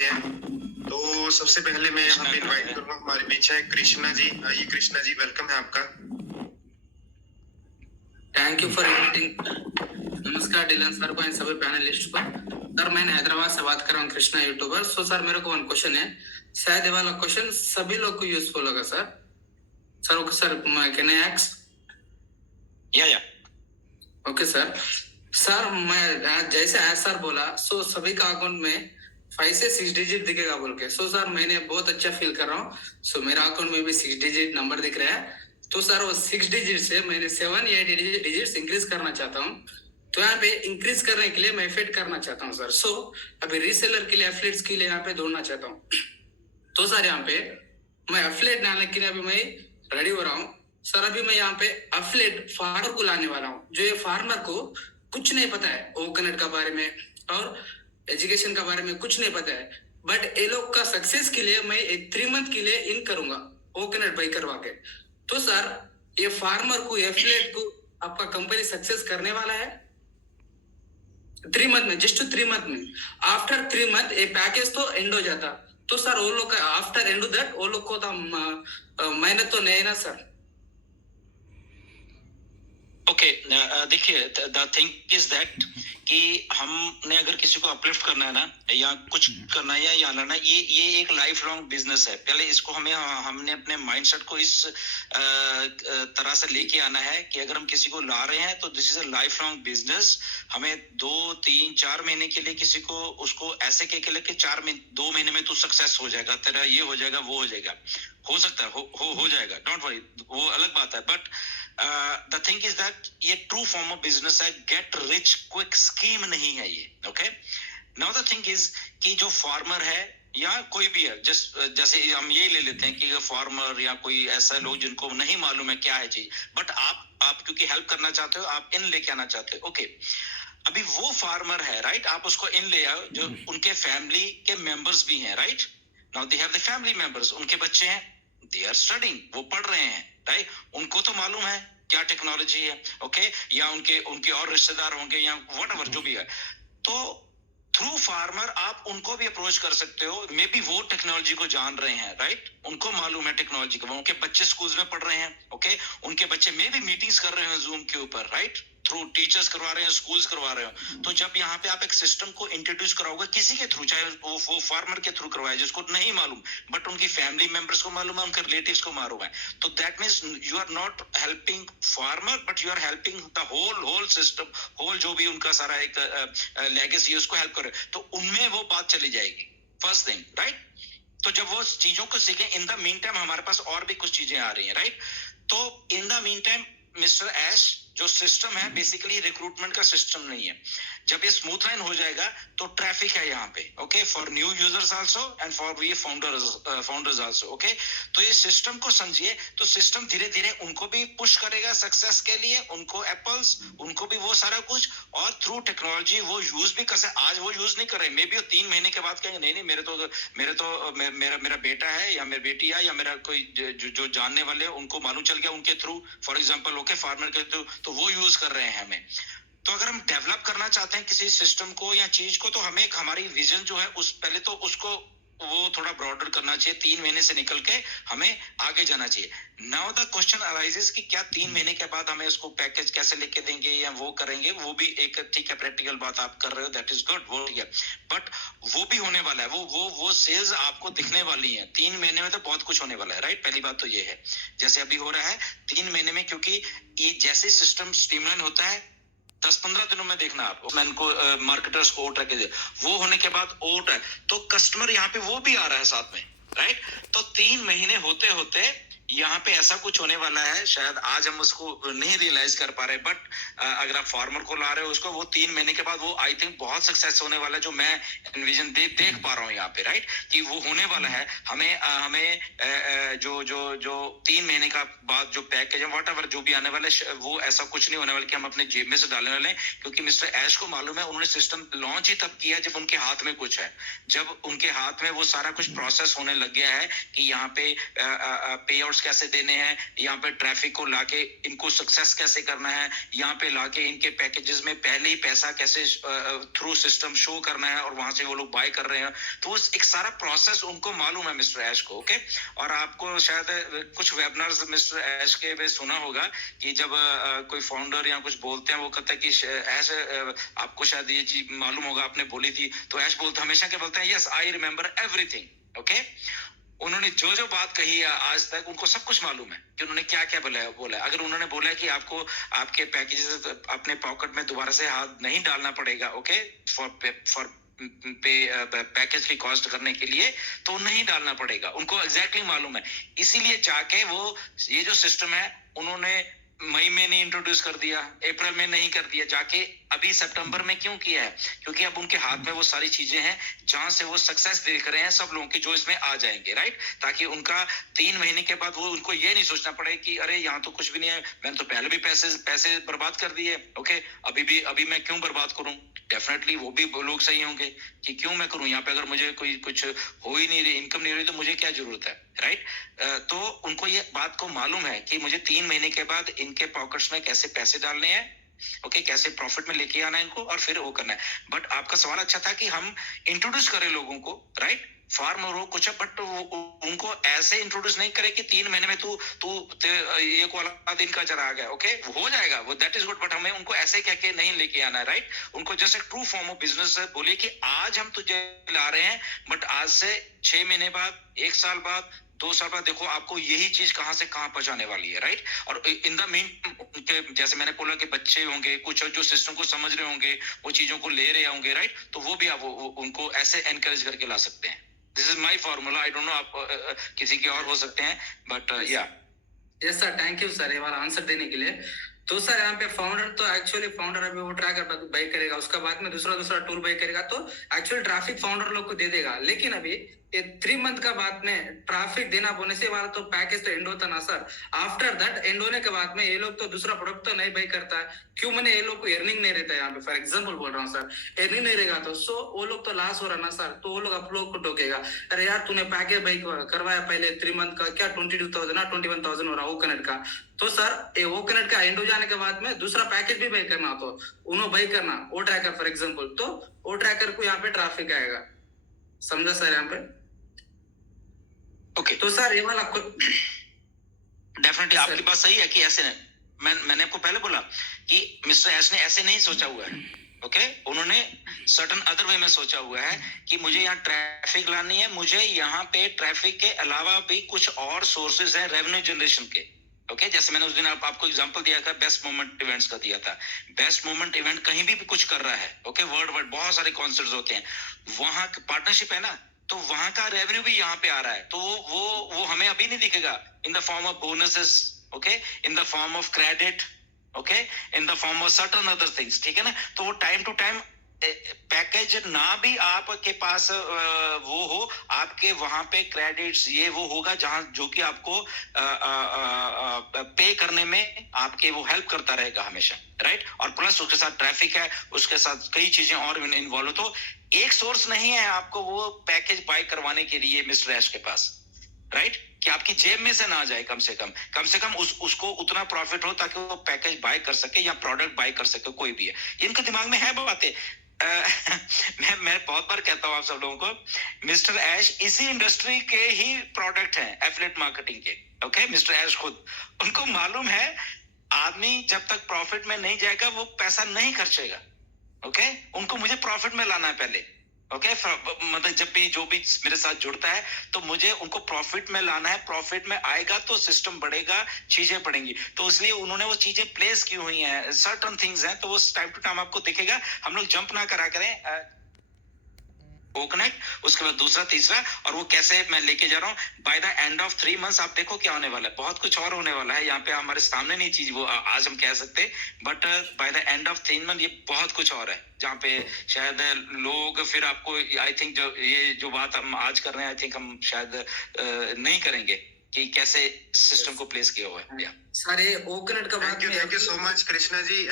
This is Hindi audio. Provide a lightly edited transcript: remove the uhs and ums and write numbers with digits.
तो सबसे पहले मैं यहाँ पे इनवाइट करूंगा, हमारे बीच है कृष्णा जी। आइए कृष्णा जी, वेलकम है आपका। Thank you for inviting. नमस्कार डिलन सर को एंड सभी पैनलिस्ट को। सर मैं हैदराबाद से बात कर रहा हूँ, कृष्णा यूट्यूबर। सो सर मेरे को वन क्वेश्चन है, शायद ये वाला क्वेश्चन सभी लोग को यूजफुल होगा sir. Sir can I ask? या ओके सर। सर मैं जैसे आज सर बोला, सो सभी का अकाउंट में 5 से 6 डिजिट दिखेगा बोल के। सो सर मैंने बहुत अच्छा फील कर रहा हूँ। सो मेरा अकाउंट में भी 6 डिजिट नंबर दिख रहा है। तो सर वो 6 डिजिट से मैंने 7 या 8 डिजिट्स इंक्रीज करना चाहता हूँ। तो यहाँ पे इंक्रीज करने के लिए मैं एफर्ट करना चाहता हूँ सर। सो अभी रीसेलर के लिए, एफिलिएट्स के लिए यहाँ पे दौड़ना चाहता हूँ। तो सर यहाँ पे मैं एफिलिएट डालने के लिए अभी मैं रेडी हो रहा हूँ सर। अभी मैं यहाँ पे एफिलिएट फार्मर को लाने वाला हूँ, जो ये फार्मर को कुछ नहीं पता है ओकनेट का बारे में और एजुकेशन का बारे में कुछ नहीं पता है। बट ये लोग का सक्सेस के लिए मैं एक 3 मंथ के लिए इन करूंगा ओकनेट बाई करवा के। तो सर ये फार्मर को, एफिलिएट को आपका कंपनी सक्सेस करने वाला है 3 मंथ में, जस्ट 3 मंथ में। आफ्टर 3 मंथ ये पैकेज तो एंड हो जाता। तो सर वो लोग का आफ्टर एंड दैट वो लोग को तो मेहनत तो नहीं ना सर। ओके, देखिए द थिंग इज दैट कि हमने अगर किसी को अपलिफ्ट करना है ना, या कुछ करना है या लाना, ये एक लाइफ लॉन्ग बिजनेस है। पहले इसको हमने अपने माइंडसेट को इस तरह से लेके आना है कि अगर हम किसी को ला रहे हैं तो this is a life long business. हमें 2 3 4 महीने के लिए किसी को उसको ऐसे कह के 2 महीने में तू सक्सेस हो जाएगा, तेरा ये हो जाएगा, वो हो जाएगा, हो सकता है हो जाएगा, डोंट वरी, वो अलग बात है। But the thing is that ये ट्रू फॉर्म ऑफ बिजनेस है, गेट रिच क्विक स्कीम नहीं है ये। Okay, now the thing is कि जो फार्मर है या कोई भी है, जैसे हम ये ले लेते हैं कि फार्मर या कोई ऐसा लोग जिनको नहीं मालूम है क्या है चीज, बट आप क्योंकि हेल्प करना चाहते हो, आप इन लेके आना चाहते हो। ओके, अभी वो फार्मर है, राइट, आप उसको इन ले आओ जो उनके फैमिली के मेंबर्स भी हैं, right. Now they have the family members, उनके बच्चे हैं, दे आर स्टडिंग, वो पढ़ रहे हैं, राइट। उनको तो मालूम है क्या टेक्नोलॉजी है, ओके, या उनके और रिश्तेदार होंगे या व्हाटएवर जो भी है। तो थ्रू फार्मर आप उनको भी अप्रोच कर सकते हो, मे बी वो टेक्नोलॉजी को जान रहे हैं, राइट, उनको मालूम है टेक्नोलॉजी का, उनके बच्चे स्कूल्स में पढ़ रहे हैं, ओके, उनके बच्चे मे बी मीटिंग्स कर रहे हैं जूम के ऊपर, राइट, थ्रू टीचर्स करवा रहे हैं, स्कूल्स करवा रहे हो। तो जब यहाँ पे आप एक सिस्टम को इंट्रोड्यूस कराओगे किसी के थ्रू, चाहे वो फार्मर के थ्रू करवाए जिसको नहीं मालूम, बट उनकी फैमिली मेंबर्स को मालूम है, उनके रिलेटिव्स को मालूम है, तो that means you are not helping farmer but you are helping the whole system, whole जो भी उनका सारा एक लेगेसी उसको हेल्प करे, तो उनमें वो बात चली जाएगी, फर्स्ट थिंग, राइट। तो जब वो चीजों को सीखें, इन द मीन टाइम हमारे पास और भी कुछ चीजें आ रही हैं, राइट। तो in the meantime mister Ash जो सिस्टम है बेसिकली रिक्रूटमेंट का सिस्टम नहीं है। जब ये स्मूथ लाइन हो जाएगा तो ट्रैफिक है यहाँ पे, okay, for new users also and for we founders also, okay. तो ये सिस्टम को समझिए, तो सिस्टम धीरे धीरे उनको भी पुश करेगा सक्सेस के लिए, उनको एप्पल्स, उनको भी वो सारा कुछ, और थ्रू टेक्नोलॉजी वो यूज भी कर सकते। आज वो यूज नहीं कर रहे, मे बी वो 3 महीने के बाद कहेंगे नहीं मेरा बेटा है या मेरी बेटी है या मेरा कोई जो जानने वाले उनको मालूम चल गया उनके through, for example, okay, farmer के थ्रू, तो वो यूज कर रहे हैं हमें। तो अगर हम डेवलप करना चाहते हैं किसी सिस्टम को या चीज को, तो हमें हमारी विजन जो है उस पहले तो उसको वो थोड़ा ब्रॉडर करना चाहिए, 3 महीने से निकल के हमें आगे जाना चाहिए। नाउ द क्वेश्चन अराइजेस कि क्या 3 महीने के बाद हमें उसको पैकेज कैसे लेके देंगे या वो करेंगे, वो भी एक ठीक है प्रैक्टिकल बात आप कर रहे हो, दैट इज गुड, वो ठीक है, बट वो भी होने वाला है, वो सेल्स आपको दिखने वाली है 3 महीने में, तो बहुत कुछ होने वाला है, राइट। पहली बात तो ये है, जैसे अभी हो रहा है 3 महीने में, क्योंकि ये जैसे सिस्टम स्ट्रीमलाइन होता है 10-15 दिनों में देखना आप, मैन को मार्केटर्स को ओट रखे, वो होने के बाद ओट है तो कस्टमर यहाँ पे वो भी आ रहा है साथ में, राइट। तो 3 महीने होते होते यहाँ पे ऐसा कुछ होने वाला है, शायद आज हम उसको नहीं रियलाइज कर पा रहे, बट अगर आप फार्मर को ला रहे हो उसको, वो 3 महीने के बाद वो आई थिंक बहुत सक्सेस होने वाला है, जो मैं एनविजन देख पा रहा हूँ यहाँ पे, राइट, कि वो होने वाला है। हमें जो 3 महीने का बाद जो पैकेज है व्हाटएवर जो भी आने वाला है, वो ऐसा कुछ नहीं होने वाला कि हम अपने जेब में से डालने वाले हैं, क्योंकि मिस्टर ऐश को मालूम है, उन्होंने सिस्टम लॉन्च ही तब किया जब उनके हाथ में कुछ है, जब उनके हाथ में वो सारा कुछ प्रोसेस होने लग गया है कि यहाँ पे पे आउट्स रिवॉर्ड्स कैसे देने हैं, यहाँ पे ट्रैफिक को लाके इनको सक्सेस कैसे करना है, यहाँ पे लाके इनके पैकेजेस में पहले ही पैसा कैसे थ्रू सिस्टम शो करना है और वहां से वो लोग बाय कर रहे हैं। तो एक सारा प्रोसेस उनको मालूम है मिस्टर ऐश को। ओके, और आपको शायद कुछ वेबिनार्स मिस्टर ऐश के में सुना होगा कि जब कोई फाउंडर या कुछ बोलते हैं, वो कहता है कि ऐश, आपको शायद ये चीज मालूम होगा, आपने बोली थी, तो ऐश बोलता हमेशा क्या बोलता है, yes I remember everything. Okay, उन्होंने जो जो बात कही है आज तक, उनको सब कुछ मालूम है कि उन्होंने क्या क्या बोला है। अगर उन्होंने बोला कि आपको आपके पैकेजेस अपने पॉकेट में दोबारा से हाथ नहीं डालना पड़ेगा, ओके, फॉर पे पैकेज की कॉस्ट करने के लिए, तो नहीं डालना पड़ेगा, उनको एग्जैक्टली मालूम है। इसीलिए जाके वो ये जो सिस्टम है उन्होंने मई में नहीं इंट्रोड्यूस कर दिया, अप्रैल में नहीं कर दिया, जाके अभी सितंबर में क्यों किया है? क्योंकि अब उनके हाथ में वो सारी चीजें हैं जहां से वो सक्सेस देख रहे हैं सब लोगों की, जो इसमें आ जाएंगे, राइट? ताकि उनका 3 महीने के बाद वो उनको ये नहीं सोचना पड़े कि अरे यहाँ तो कुछ भी नहीं है, मैंने तो पहले भी पैसे बर्बाद कर दिए, ओके, अभी मैं क्यों बर्बाद करूं? डेफिनेटली वो भी लोग सही होंगे कि क्यों मैं करूं यहाँ पे, अगर मुझे कोई कुछ हो ही नहीं रही, इनकम नहीं हो रही, तो मुझे क्या जरूरत है, राइट? तो उनको ये बात को मालूम है कि मुझे 3 महीने के बाद इनके पॉकेट्स में कैसे पैसे डालने हैं, ओके, कैसे प्रॉफिट में लेके आना है इनको, और फिर वो करना है। बट आपका सवाल अच्छा था कि हम इंट्रोड्यूस करें लोगों को, राइट? फार्मर हो कुछ, बट उनको ऐसे इंट्रोड्यूस नहीं करे कि 3 महीने में तू ये वाला दिन का चला आ गया, ओके, हो जाएगा वो, दैट इज गुड, बट हमें उनको ऐसे कह के नहीं लेके आना है, राइट? उनको जैसे ट्रू फॉर्म ऑफ बिजनेस बोलिए कि आज हम तुझे ला रहे हैं, बट आज से 6 महीने बाद, 1 साल बाद, 2 साल बाद देखो आपको यही चीज कहां से कहां पहुंचाने वाली है, राइट? और इन द मीन, जैसे मैंने बोला कि बच्चे होंगे कुछ जो सिस्टम को समझ रहे होंगे, वो चीजों को ले रहे होंगे, राइट? तो वो भी आप उनको ऐसे एनकरेज करके ला सकते हैं। This is my formula, I don't know आप किसी के और हो सकते हैं, बट या। Yes sir, thank you sir ये वाला आंसर देने के लिए। तो सर यहाँ पे फाउंडर तो एक्चुअली फाउंडर अभी वो ट्रैकर बाई करेगा, उसका बाद में दूसरा टूल बाई करेगा, तो एक्चुअली ट्रैफिक फाउंडर लोग को दे देगा। लेकिन अभी ये 3 मंथ का बाद में ट्रैफिक देना बोलने से वाला तो पैकेज तो एंड होता ना सर। आफ्टर दैट एंड होने के बाद में ये लोग तो दूसरा प्रोडक्ट तो नहीं बाई करता है, क्यों? मैंने ये लोग को अर्निंग नहीं रहता है यहाँ पे, फॉर एग्जाम्पल बोल रहा हूँ सर, अर्निंग नहीं रहेगा तो सो वो लोग तो लॉस हो रहा ना सर, तो वो लोग आप लोग को टोकेगा, अरे यार तूने पैकेज बाई करवाया पहले 3 मंथ का, क्या 22,000 ना 21,000 हो रहा वो कनेक्ट का। तो सर ये वो कनेक्ट का एंड हो जाने के बाद में दूसरा पैकेज भी बाई करना, तो उन्होंने बाई करना वो ट्रैकर फॉर एग्जाम्पल, तो वो ट्रैकर को यहाँ पे ट्रैफिक आएगा, समझा सर यहाँ पे? ओके, तो सर ये वाला डेफिनेटली आपकी बात सही है कि ऐसे मैंने आपको पहले बोला कि मिस्टर एस ने ऐसे नहीं सोचा हुआ है, ओके, उन्होंने सर्टन अदर वे में सोचा हुआ है कि मुझे यहाँ ट्रैफिक लानी है, मुझे यहाँ पे ट्रैफिक के अलावा भी कुछ और सोर्सेज हैं रेवेन्यू जनरेशन के, ओके? जैसे मैंने उस दिन आपको एग्जांपल दिया था, बेस्ट मोमेंट इवेंट्स का दिया था। बेस्ट मोमेंट इवेंट कहीं भी कुछ कर रहा है, ओके, वर्ल्ड बहुत सारे कॉन्सर्ट्स होते हैं, वहां पार्टनरशिप है ना, तो वहां का रेवेन्यू भी यहाँ पे आ रहा है, तो वो हमें अभी नहीं दिखेगा in the form of bonuses, okay, in the form of credit, okay, in the form of certain other things, ठीक है ना? तो वो टाइम टू टाइम पैकेज ना भी आपके पास वो हो, आपके वहां पे क्रेडिट्स ये वो होगा जहां जो कि आपको पे करने में आपके वो हेल्प करता रहेगा हमेशा, राइट? और प्लस उसके साथ ट्रैफिक है, उसके साथ कई चीजें और इन्वॉल्व हो, तो एक सोर्स नहीं है आपको वो पैकेज बाय करवाने के लिए मिस्टर ऐश के पास, राइट? कि आपकी जेब में से ना जाए, कम से कम उसको उतना प्रॉफिट हो ताकि वो पैकेज बाय कर सके या प्रोडक्ट बाय कर सके, कोई भी है। इनके दिमाग में है बातें। मैं बहुत बार कहता हूं आप सब लोगों को, मिस्टर ऐश इसी इंडस्ट्री के ही प्रोडक्ट हैं, एफिलिएट मार्केटिंग के, ओके? मिस्टर ऐश खुद, उनको मालूम है आदमी जब तक प्रॉफिट में नहीं जाएगा वो पैसा नहीं खर्चेगा, ओके? उनको मुझे प्रॉफिट में लाना है पहले, ओके? मतलब जब भी जो भी मेरे साथ जुड़ता है तो मुझे उनको प्रॉफिट में लाना है, प्रॉफिट में आएगा तो सिस्टम बढ़ेगा, चीजें बढ़ेंगी, तो इसलिए उन्होंने वो चीजें प्लेस की हुई हैं, सर्टन थिंग्स हैं, तो वो टाइम टू टाइम आपको दिखेगा। हम लोग जंप ना करा करें, वो कनेक्ट, उसके बाद दूसरा तीसरा, और वो कैसे मैं लेके जा रहा हूँ। By the end of 3 months आप देखो क्या होने वाला है, बहुत कुछ और होने वाला है यहाँ पे, हमारे सामने नहीं चीज वो आज हम कह सकते, but by the end of 3 month ये बहुत कुछ और है, जहाँ पे शायद लोग फिर आपको, आई थिंक जो बात हम आज कर रहे हैं, आई थिंक हम शायद नहीं करेंगे कि कैसे सिस्टम को प्लेस किया हुआ है। सारे ओकनेट का बात में thank you so much Krishna ji.